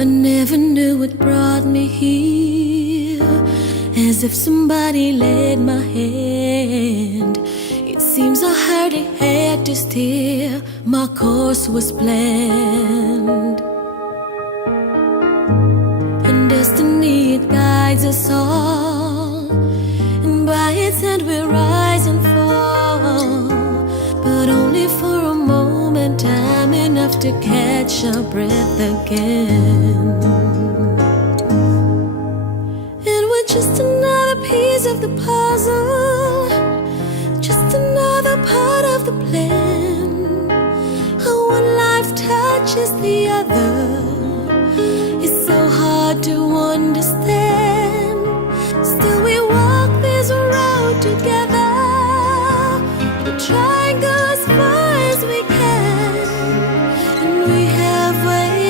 I never knew what brought me here, as if somebody led my hand. It seems I hardly had to steer, my course was planned. And destiny, it guides us all, and by its hand we rise and fall, but only for a moment, time enough to catch our breath again. And we're just another piece of the puzzle, just another part of the plan. How one life touches the other,